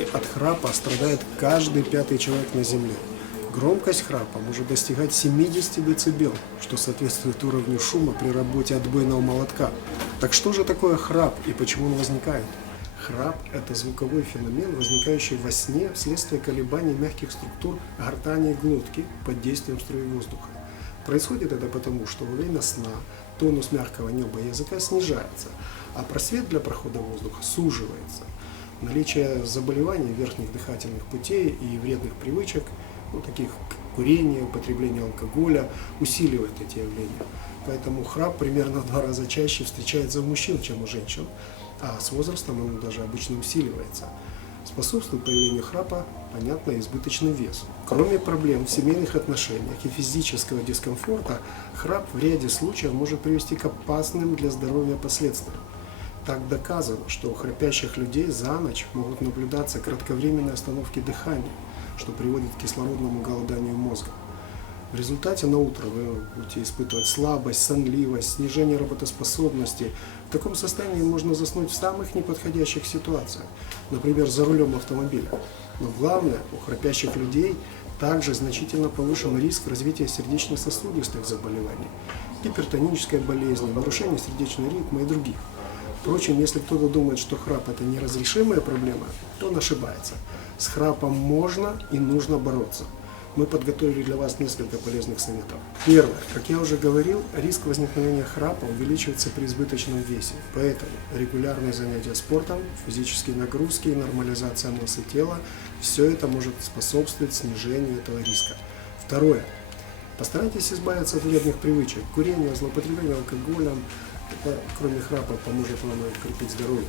Статистически от храпа страдает каждый пятый человек на Земле. Громкость храпа может достигать 70 дБ, что соответствует уровню шума при работе отбойного молотка. Так что же такое храп и почему он возникает? Храп – это звуковой феномен, возникающий во сне вследствие колебаний мягких структур гортани и глотки под действием струи воздуха. Происходит это потому, что во время сна тонус мягкого неба языка снижается, а просвет для прохода воздуха суживается. Наличие заболеваний верхних дыхательных путей и вредных привычек, таких как курение, употребление алкоголя, усиливает эти явления. Поэтому храп примерно в 2 раза чаще встречается у мужчин, чем у женщин, а с возрастом он даже обычно усиливается. Способствует появлению храпа, понятно, избыточный вес. Кроме проблем в семейных отношениях и физического дискомфорта, храп в ряде случаев может привести к опасным для здоровья последствиям. Так доказано, что у храпящих людей за ночь могут наблюдаться кратковременные остановки дыхания, что приводит к кислородному голоданию мозга. В результате на утро вы будете испытывать слабость, сонливость, снижение работоспособности. В таком состоянии можно заснуть в самых неподходящих ситуациях, например, за рулем автомобиля. Но главное, у храпящих людей также значительно повышен риск развития сердечно-сосудистых заболеваний, гипертонической болезни, нарушения сердечного ритма и других. Впрочем, если кто-то думает, что храп – это неразрешимая проблема, то он ошибается. С храпом можно и нужно бороться. Мы подготовили для вас несколько полезных советов. Первое. Как я уже говорил, риск возникновения храпа увеличивается при избыточном весе. Поэтому регулярные занятия спортом, физические нагрузки и нормализация массы тела – все это может способствовать снижению этого риска. Второе. Постарайтесь избавиться от вредных привычек. Курение, злоупотребление алкоголем. Это, кроме храпа, поможет вам укрепить здоровье.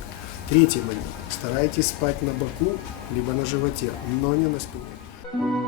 Третий момент. Старайтесь спать на боку, либо на животе, но не на спине.